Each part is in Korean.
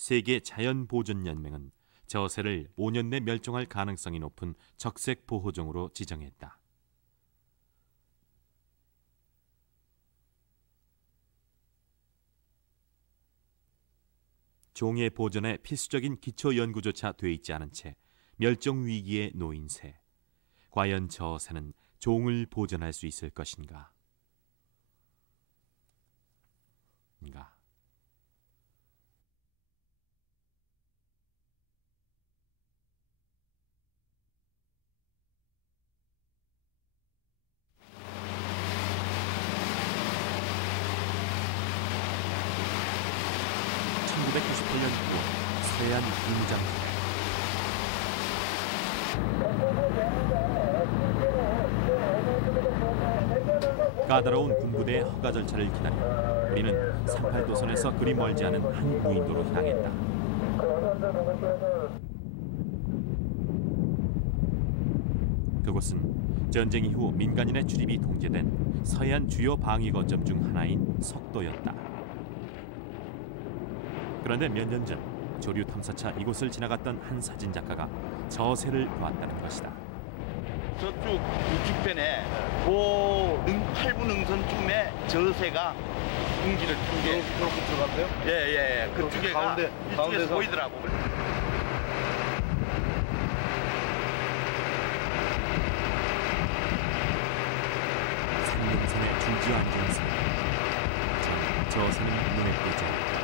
세계 자연보존연맹은 저새를 5년 내 멸종할 가능성이 높은 적색 보호종으로 지정했다. 종의 보존에 필수적인 기초 연구조차 돼 있지 않은 채 멸종 위기에 놓인 새. 과연 저 새는 종을 보존할 수 있을 것인가? 1998년 9월 서해안 군장. 까다로운 군부대의 허가 절차를 기다려 우리는 38도선에서 그리 멀지 않은 한 무인도로 향했다. 그곳은 전쟁 이후 민간인의 출입이 통제된 서해안 주요 방위 거점 중 하나인 석도였다. 그런데 몇 년 전 조류 탐사차 이곳을 지나갔던 한 사진 작가가 저 새를 보았다는 것이다. 저쪽 우측편에 팔부 능선쯤에 저 새가 둥지를 튼 게 그렇게 들어갔대요? 예. 그쪽에가 이쪽에서 보이더라고. 산림산에 줄지어 앉은 새. 저 새는 눈에 띄지 않다.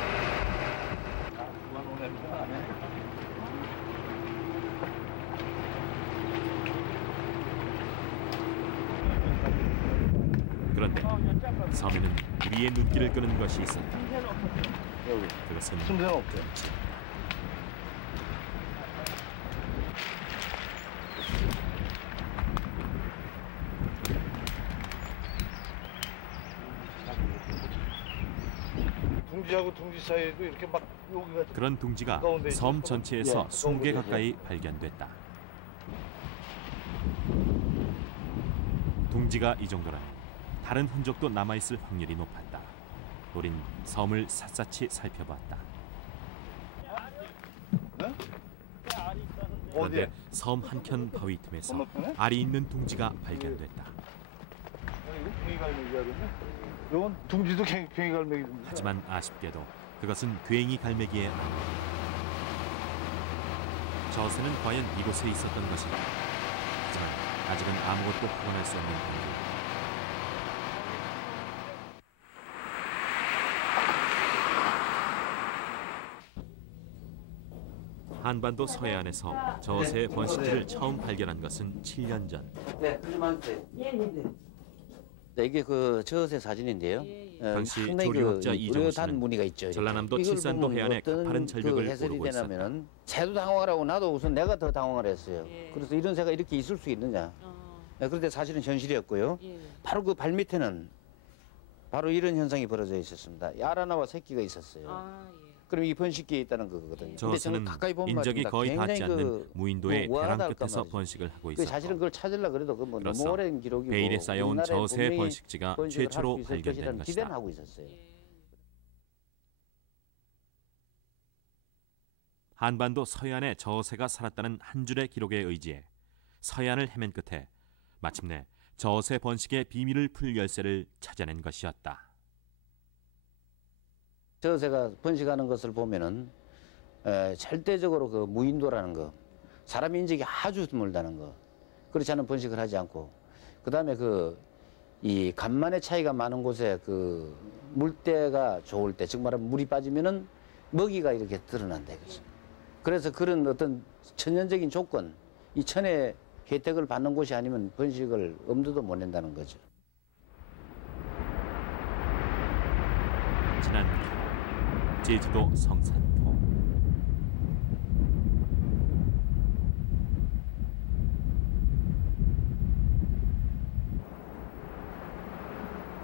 그런데 섬에는 우리의 눈길을 끄는 것이 있었다. 여기. 그것은 숨새는 없대요. 둥지하고 둥지 사이에도 이렇게 막 여기가 그런 둥지가 섬 전체에서 20개 가까이 발견됐다. 둥지가 이 정도라면 다른 흔적도 남아있을 확률이 높았다. 우린 섬을 샅샅이 살펴봤다. 그런데 섬 한켠 바위 틈에서 알이 있는 둥지가 발견됐다. 이건 둥지도 괭이 갈매기인데. 하지만 아쉽게도 그것은 괭이 갈매기의 암. 저 새는 과연 이곳에 있었던 것인가? 하지만 아직은 아무것도 확언할 수 없는 단계. 한반도 서해안에서 저 새의 번식지를 처음 발견한 것은 7년 전. 네, 네, 이게 그 저새 사진인데요. 당시 상당히 조류학자 이정우 뚜렷한 씨는 무늬가 있죠. 전라남도 이걸 칠산도 보면 해안의 어떤 가파른 절벽을 그 해설이 오르고 있었다. 되냐면은 새도 당황을 하고 나도 우선 내가 더 당황을 했어요. 그래서 이런 새가 이렇게 있을 수 있느냐. 네, 그런데 사실은 현실이었고요. 바로 그 발 밑에는 바로 이런 현상이 벌어져 있었습니다. 알 하나와 새끼가 있었어요. 그럼 이 번식기에 있다는 거거든요. 저 새는 인적이 거의 닿지 않는 무인도의 대랑 끝에서 말이죠. 번식을 하고 사실은 있었고, 그걸 찾으려 그래도 그뭐 너무 그렇소. 오랜 기록이고 베일에 쌓여온 우리나라에 저 새의 분명히 번식지가 번식을 할수 최초로 있을 발견된 것이라는 것이다. 기대는 하고 있었어요. 한반도 서해안에 저 새가 살았다는 한 줄의 기록에 의지해 서해안을 헤맨 끝에 마침내 저 새 번식의 비밀을 풀 열쇠를 찾아낸 것이었다. 저 새가 번식하는 것을 보면은 절대적으로 그 무인도라는 거, 사람 인적이 아주 드물다는 거, 그렇지 않은 번식을 하지 않고, 그 다음에 이 간만의 차이가 많은 곳에 그 물때가 좋을 때, 즉 말하면 물이 빠지면은 먹이가 이렇게 드러난다 이거죠. 그래서 그런 어떤 천연적인 조건, 이 천의 혜택을 받는 곳이 아니면 번식을 엄두도 못 낸다는 거죠. 지난 제주도 성산포.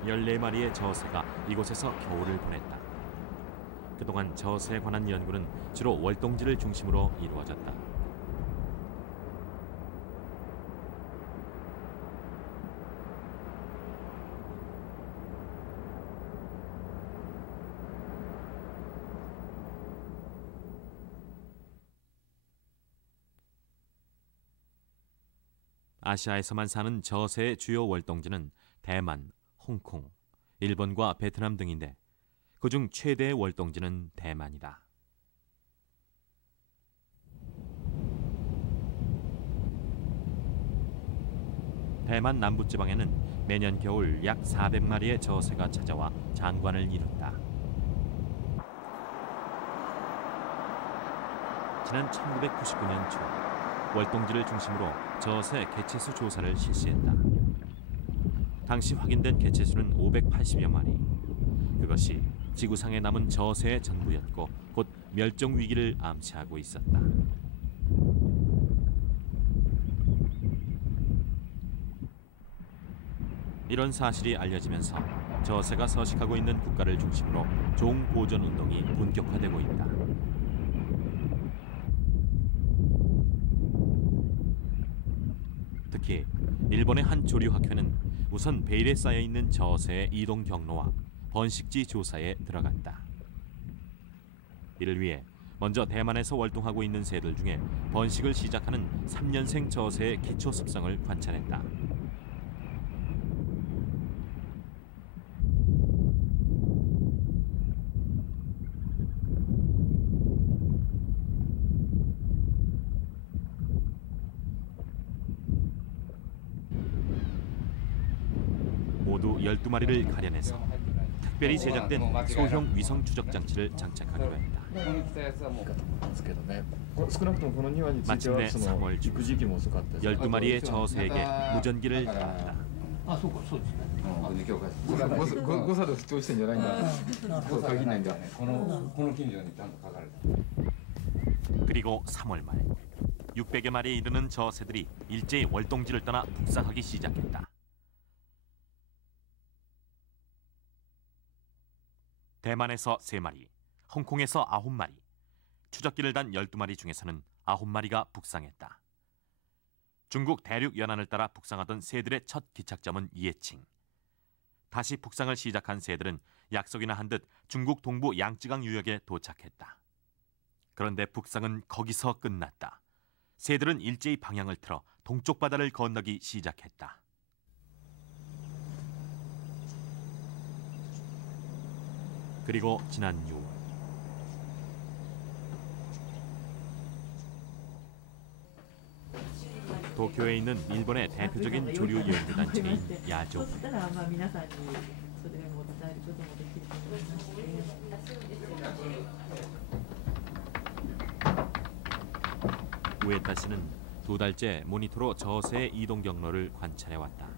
열네 마리의 저새가 이곳에서 겨울을 보냈다. 그동안 저새에 관한 연구는 주로 월동지를 중심으로 이루어졌다. 아시아에서만 사는 저새의 주요 월동지는 대만, 홍콩, 일본과 베트남 등인데 그중 최대의 월동지는 대만이다. 대만 남부지방에는 매년 겨울 약 400마리의 저새가 찾아와 장관을 이룬다. 지난 1999년 초 월동지를 중심으로 저새 개체수 조사를 실시했다. 당시 확인된 개체수는 580여 마리. 그것이 지구상에 남은 저새의 전부였고 곧 멸종 위기를 암시하고 있었다. 이런 사실이 알려지면서 저새가 서식하고 있는 국가를 중심으로 종 보존 운동이 본격화되고 있다. 특히 일본의 한 조류학회는 우선 베일에 쌓여 있는 저새의 이동 경로와 번식지 조사에 들어갔다. 이를 위해 먼저 대만에서 월동하고 있는 새들 중에 번식을 시작하는 3년생 저새의 기초 습성을 관찰했다. 모두 12마리를 가려내서 특별히 제작된 소형 위성 추적 장치를 장착하기로 했다. 마침내 3월 중 12마리의 저새에게 무전기를 달았다. 그리고 3월 말 600여 마리에 이르는 저새들이 일제히 월동지를 떠나 북상하기 시작했다. 대만에서 3마리, 홍콩에서 9마리, 추적기를 단 12마리 중에서는 9마리가 북상했다. 중국 대륙 연안을 따라 북상하던 새들의 첫 기착점은 이해칭. 다시 북상을 시작한 새들은 약속이나 한 듯 중국 동부 양쯔강 유역에 도착했다. 그런데 북상은 거기서 끝났다. 새들은 일제히 방향을 틀어 동쪽 바다를 건너기 시작했다. 그리고 지난 6월 도쿄에 있는 일본의 대표적인 조류 여행자 단체인 야조. 우에타 씨는 2달째 모니터로 저새의 이동 경로를 관찰해왔다.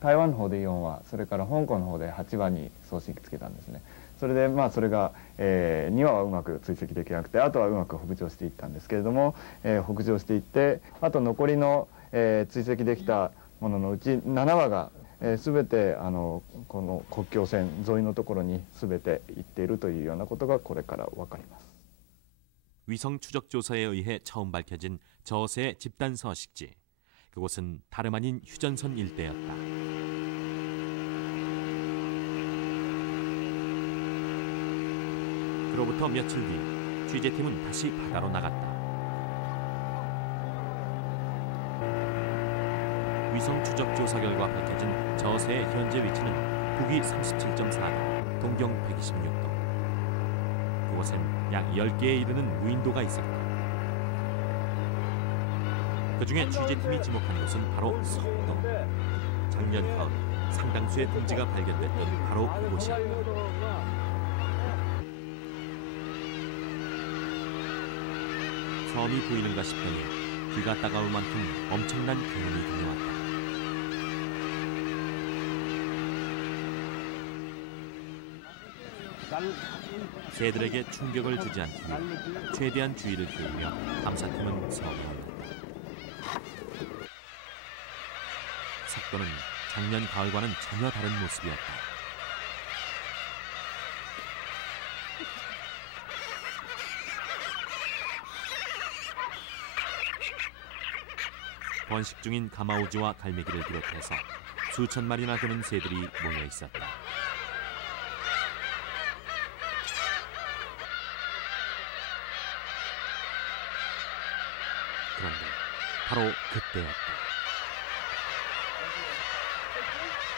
台湾の方で4羽、それから香港の方で8羽に送信機つけたんですね。それでそれが、2羽はうまく追跡できなくて、あとはうまく北上していったんですけれども、北上していって、あと残りの、追跡できたもののうち7羽が、全てこの国境線沿いのところに全て行っているというようなことがこれから分かります。 위성 추적 조사에 의해 처음 밝혀진 저새의 집단 서식지. 그곳은 다름 아닌 휴전선 일대였다. 그로부터 며칠 뒤 취재팀은 다시 바다로 나갔다. 위성 추적 조사 결과 밝혀진 저새의 현재 위치는 북위 37.4도, 동경 126도. 그곳엔 약 10개에 이르는 무인도가 있었다. 그중에 취재팀이 지목한 곳은 바로 석도. 작년 가을 상당수의 둥지가 발견됐던 바로 그곳이었다. 섬이 보이는가 싶더니 귀가 따가울 만큼 엄청난 괴물이 다녀왔다. 새들에게 충격을 주지 않기 위해 최대한 주의를 기울여 감사팀은 섬을 건넜다. 석도는 작년 가을과는 전혀 다른 모습이었다. 번식 중인 가마우지와 갈매기를 비롯해서 수천 마리나 되는 새들이 모여 있었다. 그런데 바로 그때였다.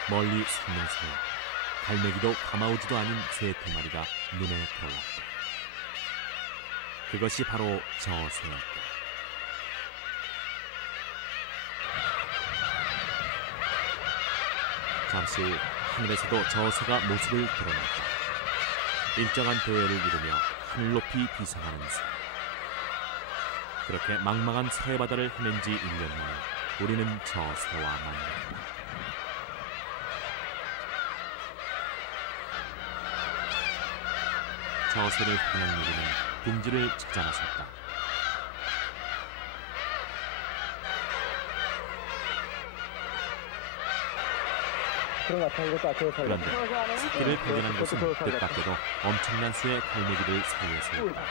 멀리 솟는 새, 갈매기도 감아오지도 않은 새 두 마리가 눈에 들어왔다. 그것이 바로 저 새였다. 잠시 하늘에서도 저 새가 모습을 드러냈다. 일정한 배열을 이루며 하늘 높이 비상하는 새. 그렇게 망망한 새바다를 헤맨 지 1년 만에 우리는 저 새와 만났다. 저 새를 향한 우리는 둥지를 찾아 나섰다. 그런데 새끼를 발견한 곳은 뜻밖에도 엄청난 수의 갈매기들 사이에서였다.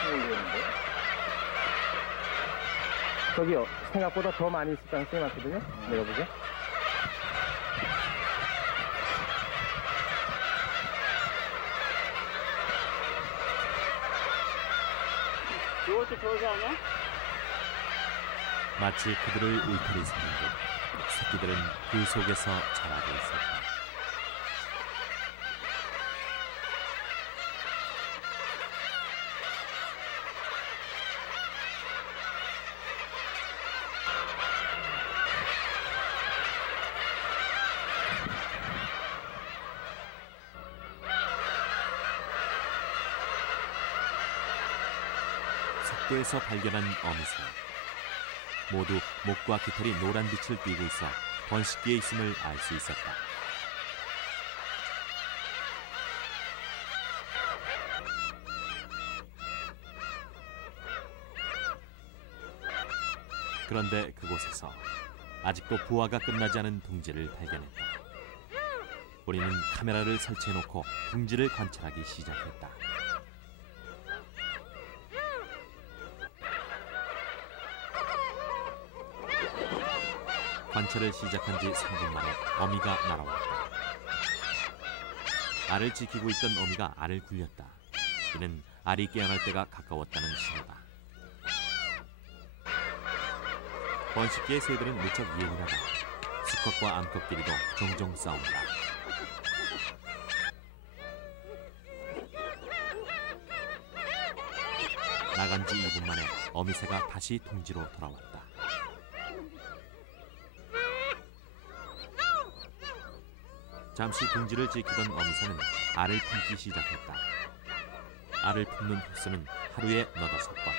저기요, 생각보다 더 많이 있을 가능성이 많거든요. 내려보죠. 이것도 저기 아니야? 마치 그들을 울타리 삼는 듯 새끼들은 그 속에서 자라고 있었다. 속도에서 발견한 어미새. 모두 목과 깃털이 노란 빛을 띠고 있어 번식기에 있음을 알 수 있었다. 그런데 그곳에서 아직도 부화가 끝나지 않은 둥지를 발견했다. 우리는 카메라를 설치해놓고 둥지를 관찰하기 시작했다. 관찰을 시작한 지 3분 만에 어미가 날아왔다. 알을 지키고 있던 어미가 알을 굴렸다. 이는 알이 깨어날 때가 가까웠다는 신호다. 번식기의 새들은 무척 예민하다. 수컷과 암컷끼리도 종종 싸운다. 나간 지 2분 만에 어미새가 다시 둥지로 돌아왔다. 잠시 둥지를 지키던 어미새는 알을 품기 시작했다. 알을 품는 횟수는 하루에 너다섯 번.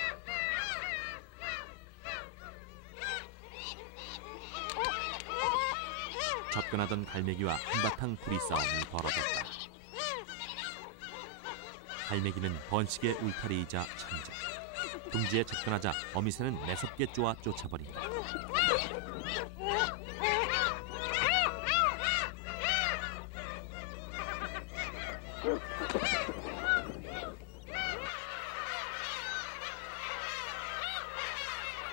접근하던 갈매기와 한바탕 부리싸움이 벌어졌다. 갈매기는 번식의 울타리이자 천적. 둥지에 접근하자 어미새는 매섭게 쪼아 쫓아버린다.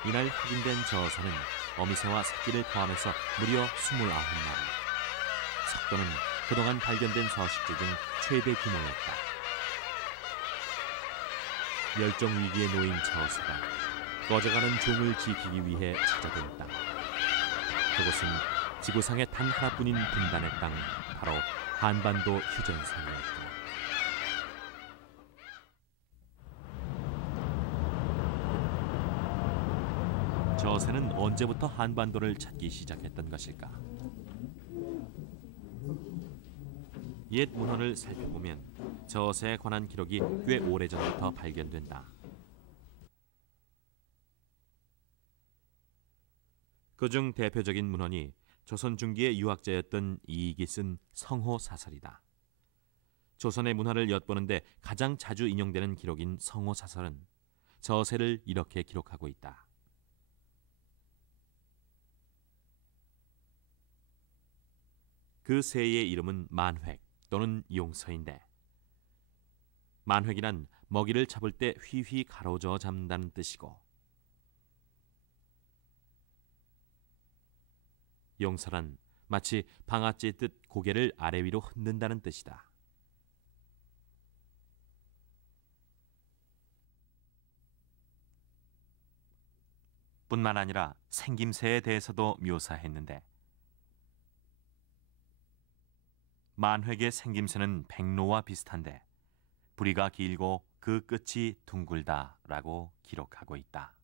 이날 확인된 저 새는 어미새와 새끼를 포함해서 무려 29마리. 속도는 그동안 발견된 서식지 중 최대 규모였다. 멸종 위기에 놓인 저 새가 꺼져가는 종을 지키기 위해 찾아든 땅. 그곳은 지구상에 단 하나뿐인 분단의 땅, 바로 한반도 휴전선이었다. 저 새는 언제부터 한반도를 찾기 시작했던 것일까? 옛 문헌을 살펴보면 저 새에 관한 기록이 꽤 오래전부터 발견된다. 그중 대표적인 문헌이 조선 중기의 유학자였던 이익이 쓴 성호사설이다. 조선의 문화를 엿보는데 가장 자주 인용되는 기록인 성호사설은 저 새를 이렇게 기록하고 있다. 그 새의 이름은 만획 또는 용서인데, 만획이란 먹이를 잡을 때 휘휘 가로저어 잡는다는 뜻이고, 용서란 마치 방아찌 듯 고개를 아래 위로 흔든다는 뜻이다. 뿐만 아니라 생김새에 대해서도 묘사했는데, 만획의 생김새는 백로와 비슷한데 부리가 길고 그 끝이 둥글다라고 기록하고 있다.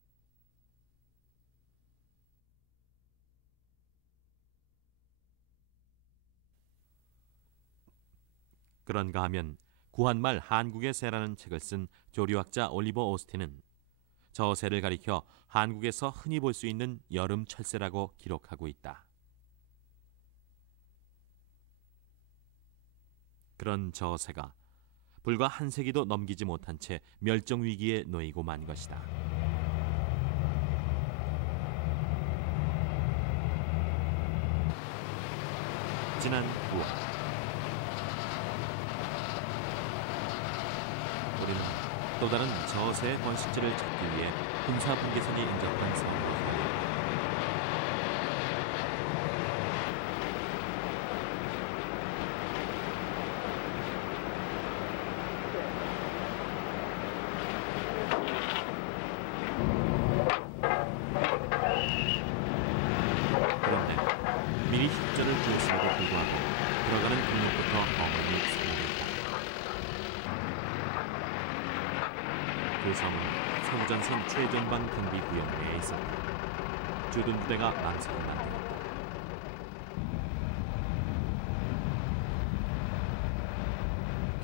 그런가 하면 구한말 한국의 새라는 책을 쓴 조류학자 올리버 오스틴은 저 새를 가리켜 한국에서 흔히 볼 수 있는 여름 철새라고 기록하고 있다. 그런 저 새가 불과 한 세기도 넘기지 못한 채 멸종 위기에 놓이고 만 것이다. 지난 9월 우리는 또 다른 저새의 번식지를 찾기 위해 군사분계선이 인접한 섬으로 그런데 미리 협조를 구했음에도 불구하고 들어가는 등록부터 어머니 소문이다. 그 섬은 서부전선 최전방 경비 구역 내에 있었다. 주둔 부대가 망설을 만들었다.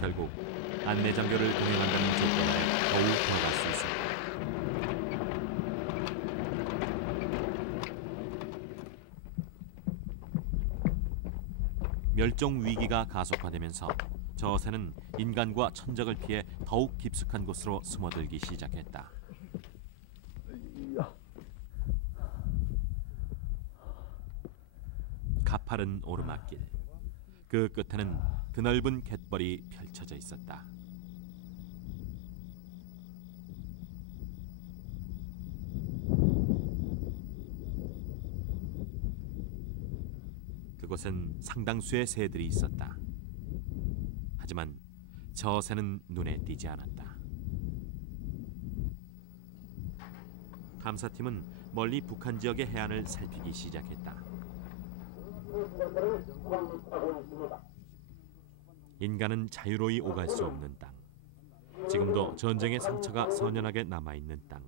결국 안내 장교를 동행한다는 조건에 더욱 들어갈 수 있었다. 멸종 위기가 가속화되면서 저 새는 인간과 천적을 피해 더욱 깊숙한 곳으로 숨어들기 시작했다. 가파른 오르막길, 그 끝에는 드넓은 갯벌이 펼쳐져 있었다. 그곳엔 상당수의 새들이 있었다. 하지만 저 새는 눈에 띄지 않았다. 탐사팀은 멀리 북한 지역의 해안을 살피기 시작했다. 인간은 자유로이 오갈 수 없는 땅. 지금도 전쟁의 상처가 선연하게 남아있는 땅.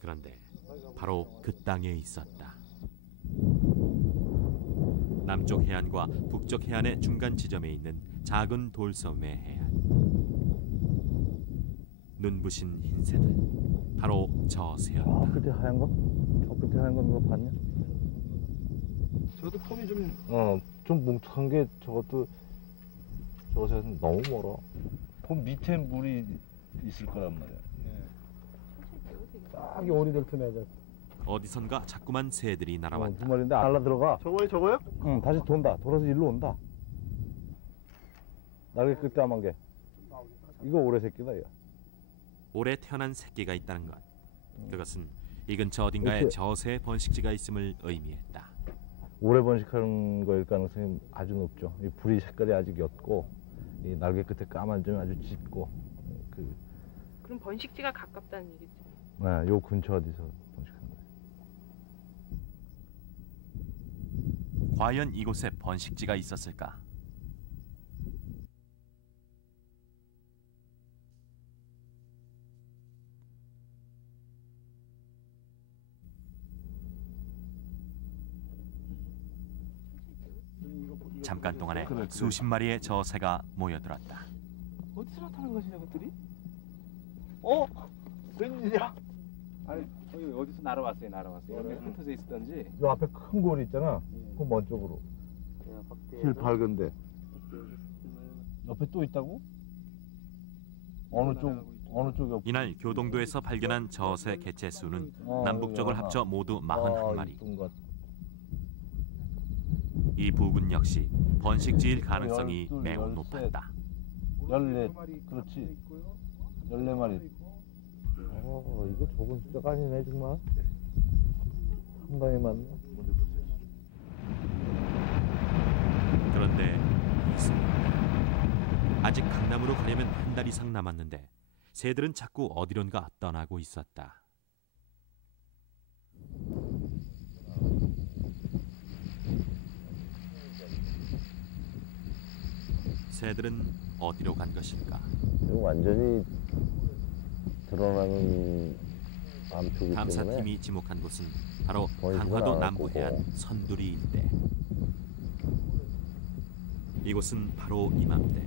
그런데 바로 그 땅에 있었다. 남쪽 해안과 북쪽 해안의 중간 지점에 있는 작은 돌섬의 해안. 눈부신 흰새들, 바로 저 새였다. 끝에 하얀 거? 저 끝에 하얀 거 누가 봤냐? 저도 폼이 좀 뭉툭한 게 저것도 저것은 너무 멀어. 폼 밑에 물이 있을 거란 말이야. 딱 이 오리들 틈에 어디선가 자꾸만 새들이 두 날아왔다. 마리인데 안 날라 들어가. 저거요? 응, 다시 돈다. 돌아서 일로 온다. 날개 끝에 한만 개. 이거 오래 새끼다, 야. 올해 태어난 새끼가 있다는 것. 그것은 이 근처 어딘가에 저새 번식지가 있음을 의미했다. 오래 번식하는 거일 가능성이 아주 높죠. 이 불이 색깔이 아직 옅고 이 날개 끝에 까만 점이 아주 짙고. 그럼 번식지가 가깝다는 얘기지. 네, 요 근처 어디서 번식하는 거예요. 과연 이곳에 번식지가 있었을까? 잠깐 동안에 수십 마리의 저새가 모여들었다. 어디서 나타난 거지 저것들이? 웬일이야? 아니 저기 어디서 날아왔어요. 여기 흩어져 있었던지. 요 앞에 큰 골 있잖아. 그 먼 쪽으로. 길 밝은데. 옆에 또 있다고? 어느 쪽에 없... 이날 교동도에서 발견한 저새 개체 수는 남북쪽을 하나. 합쳐 모두 41마리. 이쁜 것. 이 부근 역시 번식지일 가능성이 매우 높았다. 14, 그렇지. 14마리. 이거 적은 숫자가 아니네 정말. 상당히 많네. 그런데 이 순간 아직 강남으로 가려면 한 달 이상 남았는데 새들은 자꾸 어디론가 떠나고 있었다. 새들은 어디로 간 것일까? 완전히 드러나는 암초기 때문에 탐사팀이 지목한 곳은 바로 번식은 강화도 안 남부 하고. 해안 선두리 일대. 이곳은 바로 이맘때,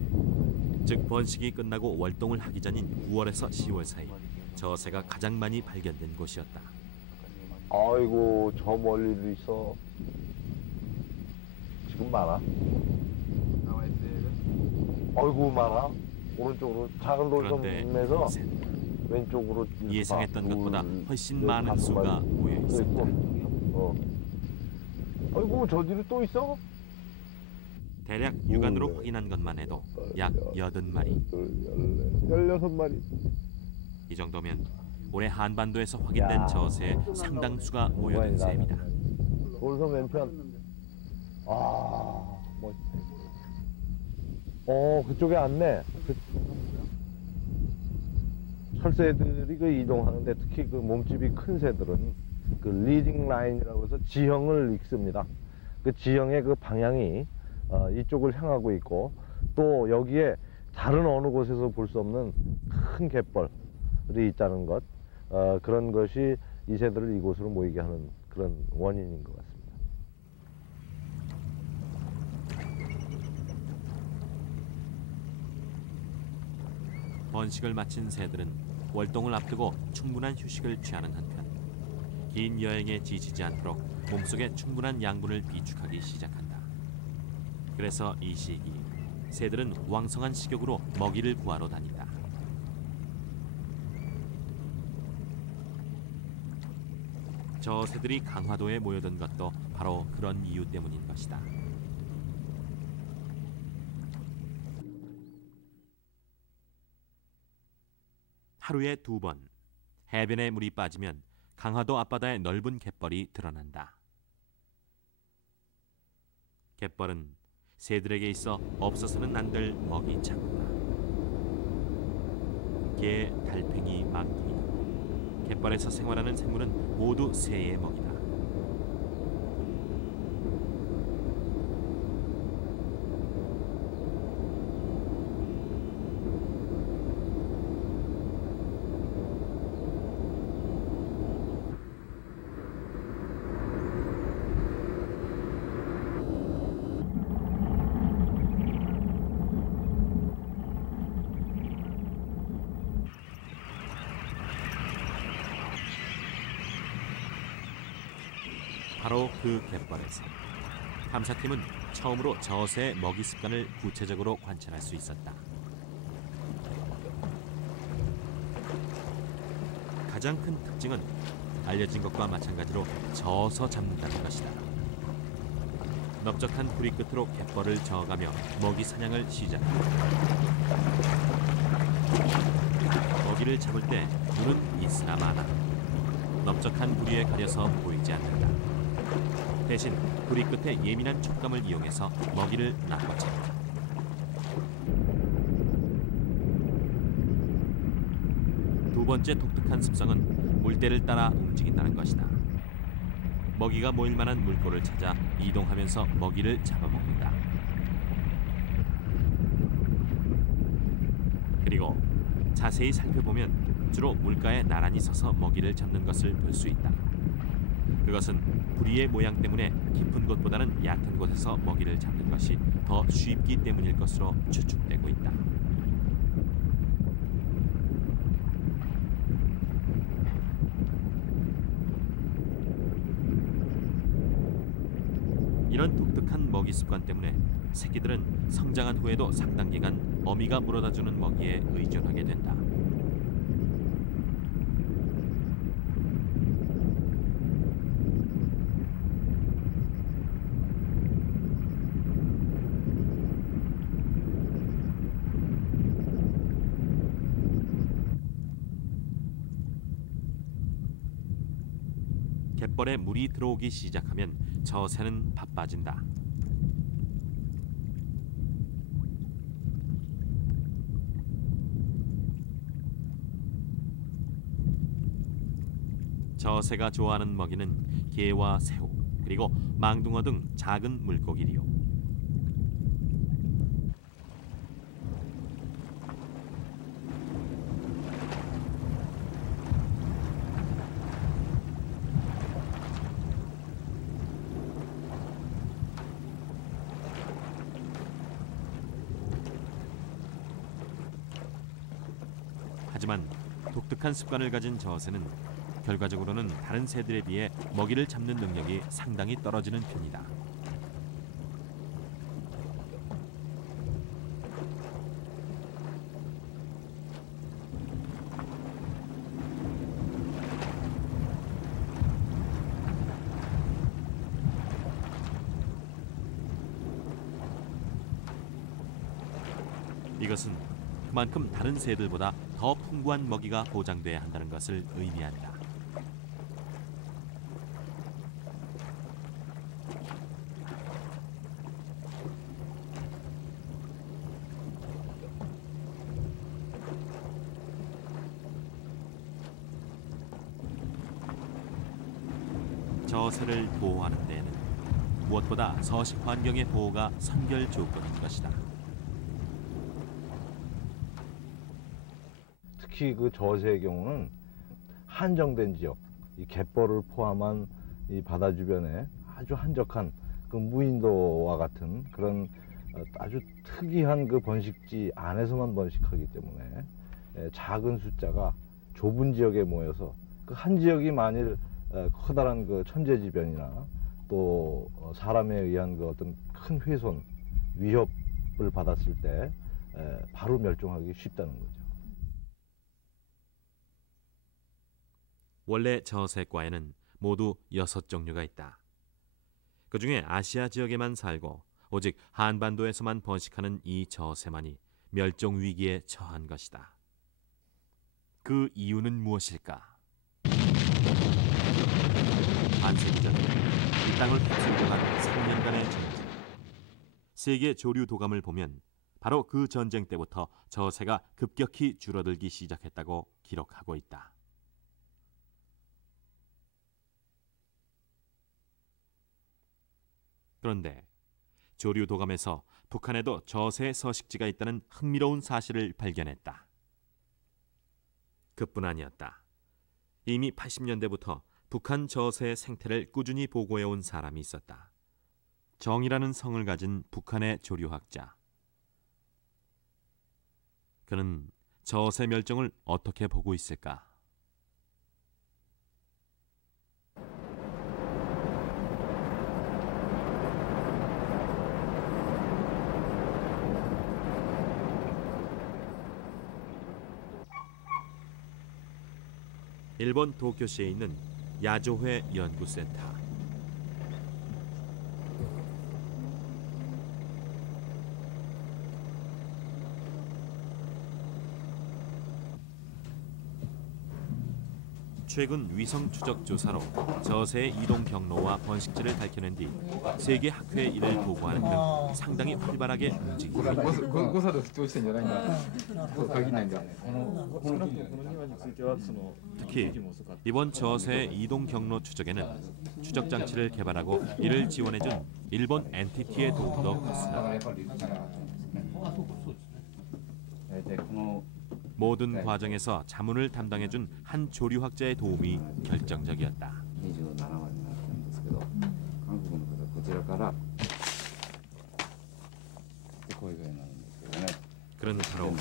즉 번식이 끝나고 월동을 하기 전인 9월에서 10월 사이 저새가 가장 많이 발견된 곳이었다. 아이고 저 멀리도 있어. 지금 많아? 아이고 많아. 오른쪽으로 작은 그런데 돌섬에서 이곳엔 왼쪽으로 이렇게 예상했던 봐. 것보다 둘, 훨씬 넷, 많은 다섯 수가 마리 모여 또 있었다. 있고. 아이고 저 뒤로 또 있어? 대략 육안으로 확인한 것만 해도 약 80마리. 16마리. 이 정도면 올해 한반도에서 확인된 저새의 상당수가 모여든 셈이다. 돌섬 왼편. 멋있다. 그쪽에 왔네. 철새들이 그 이동하는데 특히 그 몸집이 큰 새들은 그 리딩 라인이라고 해서 지형을 읽습니다. 그 지형의 그 방향이 이쪽을 향하고 있고, 또 여기에 다른 어느 곳에서 볼 수 없는 큰 갯벌이 있다는 것, 그런 것이 이 새들을 이곳으로 모이게 하는 그런 원인인 것 같습니다. 번식을 마친 새들은 월동을 앞두고 충분한 휴식을 취하는 한편 긴 여행에 지치지 않도록 몸속에 충분한 양분을 비축하기 시작한다. 그래서 이 시기 새들은 왕성한 식욕으로 먹이를 구하러 다닌다. 저 새들이 강화도에 모여든 것도 바로 그런 이유 때문인 것이다. 하루에 2번 해변에 물이 빠지면 강화도 앞바다의 넓은 갯벌이 드러난다. 갯벌은 새들에게 있어 없어서는 안 될 먹이 창고다. 개, 달팽이, 망둥이 등 갯벌에서 생활하는 생물은 모두 새의 먹이다. 바로 그 갯벌에서 탐사팀은 처음으로 저새의 먹이 습관을 구체적으로 관찰할 수 있었다. 가장 큰 특징은 알려진 것과 마찬가지로 저어서 잡는다는 것이다. 넓적한 부리 끝으로 갯벌을 저어가며 먹이 사냥을 시작한다. 먹이를 잡을 때 눈은 있으나 마나 넓적한 부리에 가려서 보이지 않는다. 대신 부리 끝의 예민한 촉감을 이용해서 먹이를 낚아채는다. 두 번째 독특한 습성은 물때를 따라 움직인다는 것이다. 먹이가 모일 만한 물꼬를 찾아 이동하면서 먹이를 잡아먹는다. 그리고 자세히 살펴보면 주로 물가에 나란히 서서 먹이를 잡는 것을 볼 수 있다. 그것은 부리의 모양 때문에 깊은 곳보다는 얕은 곳에서 먹이를 잡는 것이 더 쉽기 때문일 것으로 추측되고 있다. 이런 독특한 먹이 습관 때문에 새끼들은 성장한 후에도 상당 기간 어미가 물어다주는 먹이에 의존하게 된다. 갯벌에 물이 들어오기 시작하면 저 새는 바빠진다. 저 새가 좋아하는 먹이는 게와 새우, 그리고 망둥어 등 작은 물고기리요. 하지만 독특한 습관을 가진 저새는 결과적으로는 다른 새들에 비해 먹이를 잡는 능력이 상당히 떨어지는 편이다. 이것은 그만큼 다른 새들보다 더 풍부한 먹이가 보장돼야 한다는 것을 의미한다. 저새를 보호하는 데에는 무엇보다 서식 환경의 보호가 선결 조건인 것이다. 특히 그 저새의 경우는 한정된 지역, 이 갯벌을 포함한 이 바다 주변에 아주 한적한 그 무인도와 같은 그런 아주 특이한 그 번식지 안에서만 번식하기 때문에 작은 숫자가 좁은 지역에 모여서 그 한 지역이 만일 커다란 그 천재지변이나 또 사람에 의한 그 어떤 큰 훼손, 위협을 받았을 때 바로 멸종하기 쉽다는 거죠. 원래 저새과에는 모두 6종류가 있다. 그중에 아시아 지역에만 살고 오직 한반도에서만 번식하는 이 저새만이 멸종 위기에 처한 것이다. 그 이유는 무엇일까? 반세기 전 이 땅을 휩쓸고 간 3년간의 전쟁. 세계 조류 도감을 보면 바로 그 전쟁 때부터 저새가 급격히 줄어들기 시작했다고 기록하고 있다. 그런데 조류 도감에서 북한에도 저새 서식지가 있다는 흥미로운 사실을 발견했다. 그뿐 아니었다. 이미 80년대부터 북한 저새의 생태를 꾸준히 보고해온 사람이 있었다. 정이라는 성을 가진 북한의 조류학자. 그는 저새 멸종을 어떻게 보고 있을까? 일본 도쿄시에 있는 야조회 연구센터. 최근 위성 추적 조사로 저새의 이동 경로와 번식지를 밝혀낸 뒤 세계 학회에 이를 보고하는 등 상당히 활발하게 움직이고 있다. 특히 이번 저새의 이동 경로 추적에는 추적 장치를 개발하고 이를 지원해준 일본 NTT의 도움도 컸으나 모든 과정에서 자문을 담당해준 한 조류학자의 도움이 결정적이었다. 그는 바로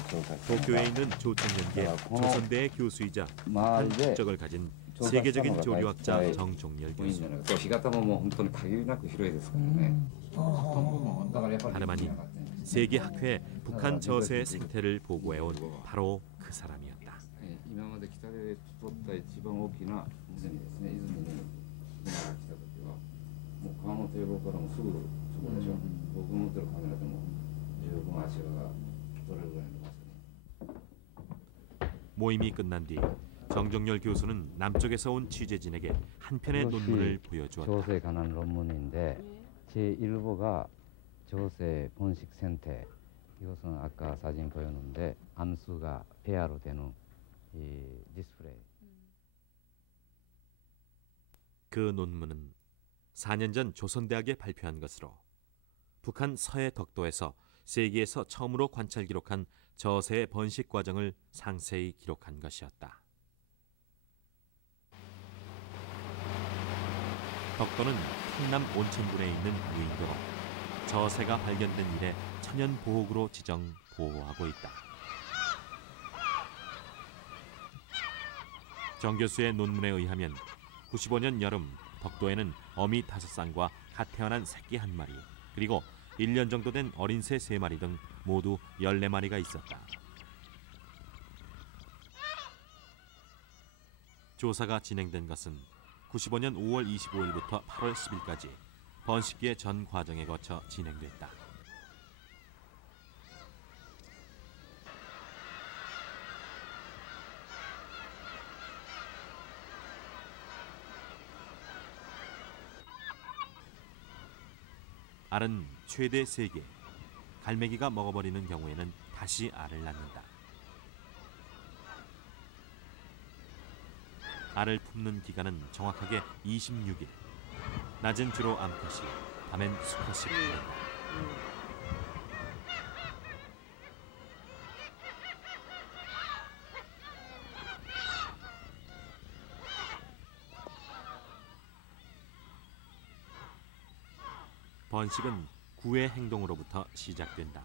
도쿄에 있는 조청년계 조선대의 교수이자 북한 국적을 가진 세계적인 조류학자 정종열 교수. 다름 아닌 세계 학회에 북한 저새의 생태를 보고해온 바로 그 사람이었다. 모임이 끝난 뒤 정종열 교수는 남쪽에서 온 취재진에게 한 편의 논문을 보여주었다. 저새에 관한 논문인데 제1부가 저새 번식 생태. 이것은 아까 사진 보였는데 암수가 배아로 되는 이 디스플레이. 그 논문은 4년 전 조선대학에 발표한 것으로 북한 서해 덕도에서 세계에서 처음으로 관찰 기록한 저새의 번식 과정을 상세히 기록한 것이었다. 덕도는 충남 온천군에 있는 무인도로 저새가 발견된 이래 천연 보호구로 지정 보호하고 있다. 정 교수의 논문에 의하면 95년 여름 덕도에는 어미 5쌍과 갓 태어난 새끼 1마리, 그리고 1년 정도 된 어린 새 3마리 등 모두 14마리가 있었다. 조사가 진행된 것은 95년 5월 25일부터 8월 10일까지 번식기의 전 과정에 거쳐 진행됐다. 알은 최대 3개, 갈매기가 먹어버리는 경우에는 다시 알을 낳는다. 알을 품는 기간은 정확하게 26일. 낮은 주로 암컷이, 밤엔 수컷이 품는다. 번식은 구의 행동으로부터 시작된다.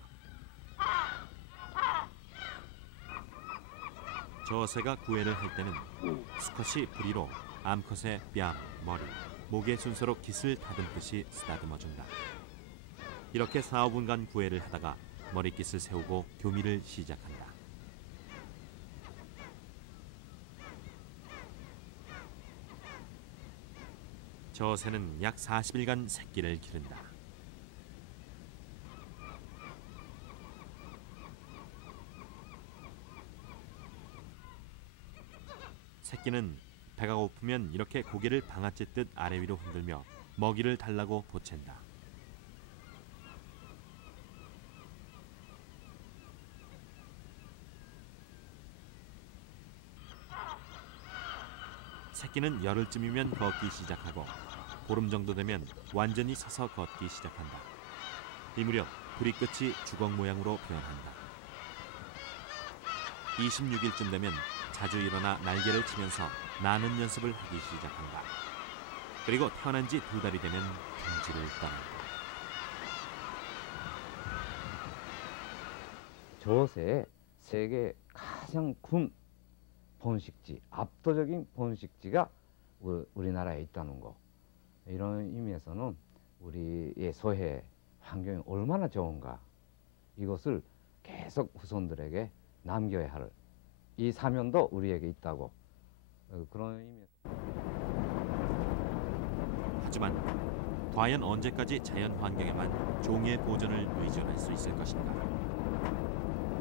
저새가 구애를 할 때는 수컷이 부리로 암컷의 뺨, 머리, 목의 순서로 깃을 다듬듯이 쓰다듬어준다. 이렇게 4, 5분간 구애를 하다가 머리깃을 세우고 교미를 시작한다. 저새는 약 40일간 새끼를 기른다. 새끼는 배가 고프면 이렇게 고개를 방아찌듯 아래 위로 흔들며 먹이를 달라고 보챈다. 새끼는 열흘쯤이면 걷기 시작하고 보름 정도 되면 완전히 서서 걷기 시작한다. 이 무렵 부리 끝이 주걱 모양으로 변한다. 26일쯤 되면 자주 일어나 날개를 치면서 나는 연습을 하기 시작한다. 그리고 태어난 지 2달이 되면 둥지를 떠난다. 저새 세계 가장 큰 번식지, 압도적인 번식지가 우리나라에 있다는 거. 이런 의미에서는 우리의 서해 환경이 얼마나 좋은가, 이것을 계속 후손들에게 남겨야 할 이 사명도 우리에게 있다고, 그런 의미에서. 하지만 과연 언제까지 자연 환경에만 종의 보존을 의존할 수 있을 것인가?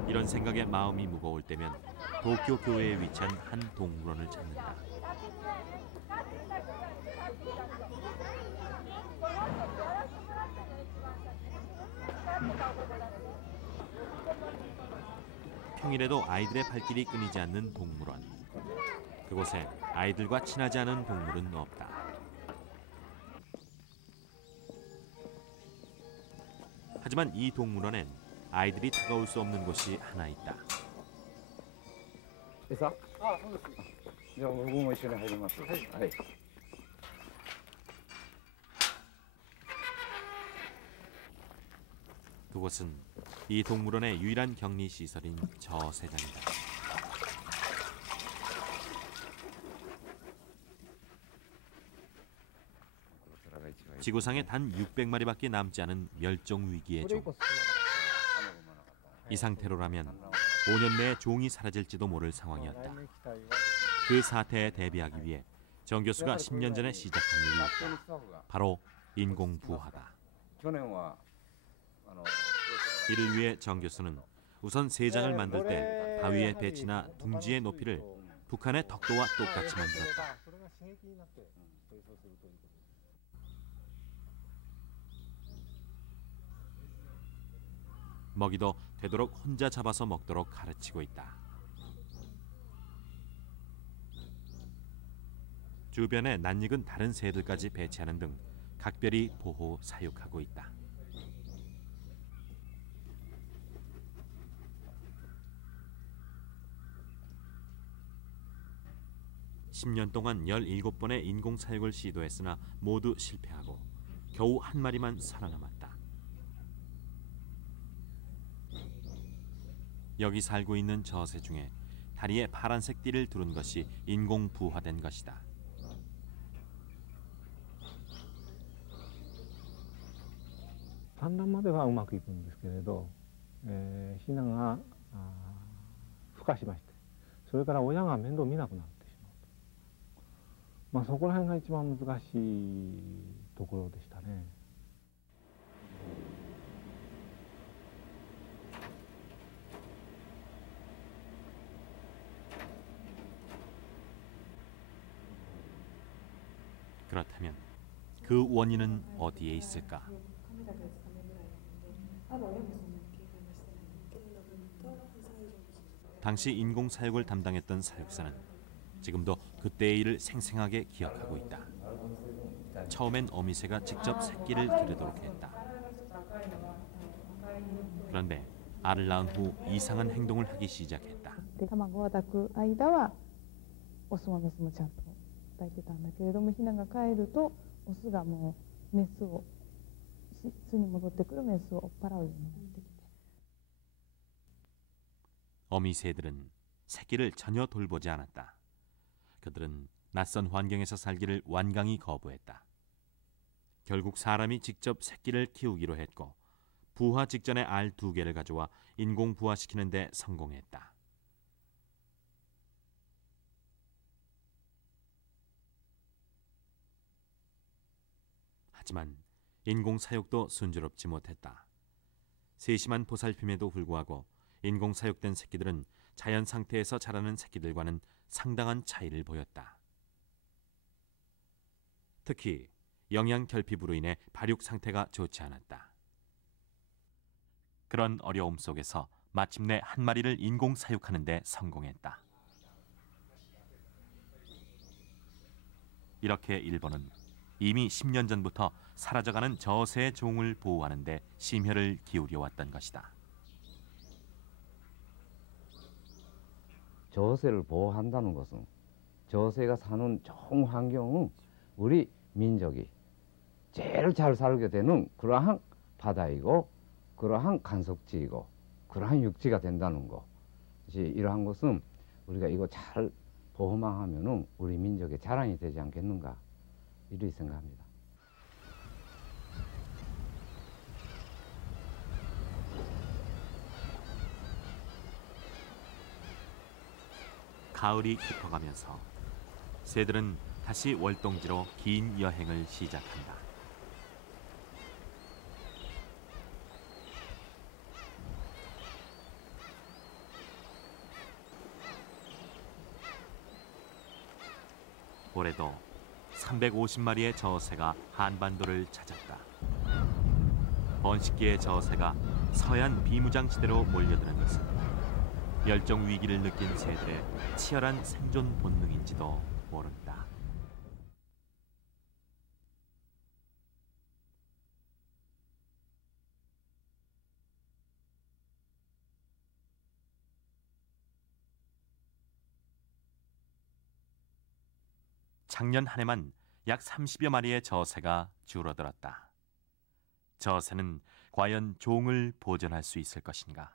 이런 생각에 마음이 무거울 때면 도쿄 교외에 위치한 한 동물원을 찾는다. 평일에도 아이들의 발길이 끊이지 않는 동물원. 그곳에 아이들과 친하지 않은 동물은 없다. 하지만 이 동물원엔 아이들이 다가올 수 없는 곳이 하나 있다.餌? 아, そうです。じゃあ僕も一緒に入ります。はい。はい。 그곳은 이 동물원의 유일한 격리 시설인 저새장이다. 지구상에 단 600마리밖에 남지 않은 멸종 위기의 종. 이 상태로라면 5년 내에 종이 사라질지도 모를 상황이었다. 그 사태에 대비하기 위해 정 교수가 10년 전에 시작한 일이 있다. 바로 인공 부화다. 이를 위해 정 교수는 우선 새장을 만들 때 바위의 배치나 둥지의 높이를 북한의 덕도와 똑같이 만들었다. 먹이도 되도록 혼자 잡아서 먹도록 가르치고 있다. 주변에 낯익은 다른 새들까지 배치하는 등 각별히 보호 사육하고 있다. (10년) 동안 17번의 인공 사육을 시도했으나 모두 실패하고 겨우 한 마리만 살아남았다. 여기 살고 있는 저새 중에 다리에 파란색 띠를 두른 것이 인공 부화된 것이다.産卵まではうまくいくんですけれど、ヒナが孵化しまして、それから親が面倒見なくなってしまうと、そこら辺が一番難しいところでしたね。 그렇다면 그 원인은 어디에 있을까? 당시 인공 사육을 담당했던 사육사는 지금도 그때의 일을 생생하게 기억하고 있다. 처음엔 어미새가 직접 새끼를 기르도록 했다. 그런데 알을 낳은 후 이상한 행동을 하기 시작했다. 卵を抱く間はオスもメスもちゃんと抱いてたんだけれども、ヒナが帰るとオスがもうメスを巣に戻ってくるメスを追っ払うようになってきて。 어미새들은 새끼를 전혀 돌보지 않았다. 그들은 낯선 환경에서 살기를 완강히 거부했다. 결국 사람이 직접 새끼를 키우기로 했고 부화 직전에 알 2개를 가져와 인공 부화시키는 데 성공했다. 하지만 인공 사육도 순조롭지 못했다. 세심한 보살핌에도 불구하고 인공 사육된 새끼들은 자연 상태에서 자라는 새끼들과는 상당한 차이를 보였다. 특히 영양 결핍으로 인해 발육 상태가 좋지 않았다. 그런 어려움 속에서 마침내 한 마리를 인공 사육하는 데 성공했다. 이렇게 일본은 이미 10년 전부터 사라져가는 저새의 종을 보호하는 데 심혈을 기울여 왔던 것이다. 저새를 보호한다는 것은 저새가 사는 좋은 환경은 우리 민족이 제일 잘 살게 되는 그러한 바다이고 그러한 간석지이고 그러한 육지가 된다는 것이, 이러한 것은 우리가 이거 잘 보호만 하면은 우리 민족의 자랑이 되지 않겠는가, 이렇게 생각합니다. 가을이 깊어가면서 새들은 다시 월동지로 긴 여행을 시작한다. 올해도 350마리의 저새가 한반도를 찾았다. 번식기의 저새가 서해안 비무장지대로 몰려드는 것은 멸종 위기를 느낀 새들의 치열한 생존 본능인지도 모른다. 작년 한 해만 약 30여 마리의 저새가 줄어들었다. 저새는 과연 종을 보존할 수 있을 것인가?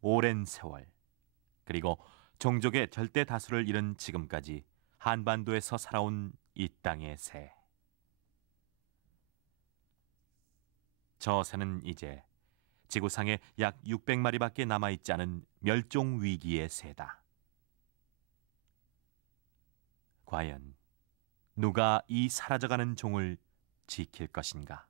오랜 세월, 그리고 종족의 절대 다수를 잃은 지금까지 한반도에서 살아온 이 땅의 새. 저새는 이제 지구상에 약 600마리밖에 남아있지 않은 멸종 위기의 새다. 과연 누가 이 사라져가는 종을 지킬 것인가?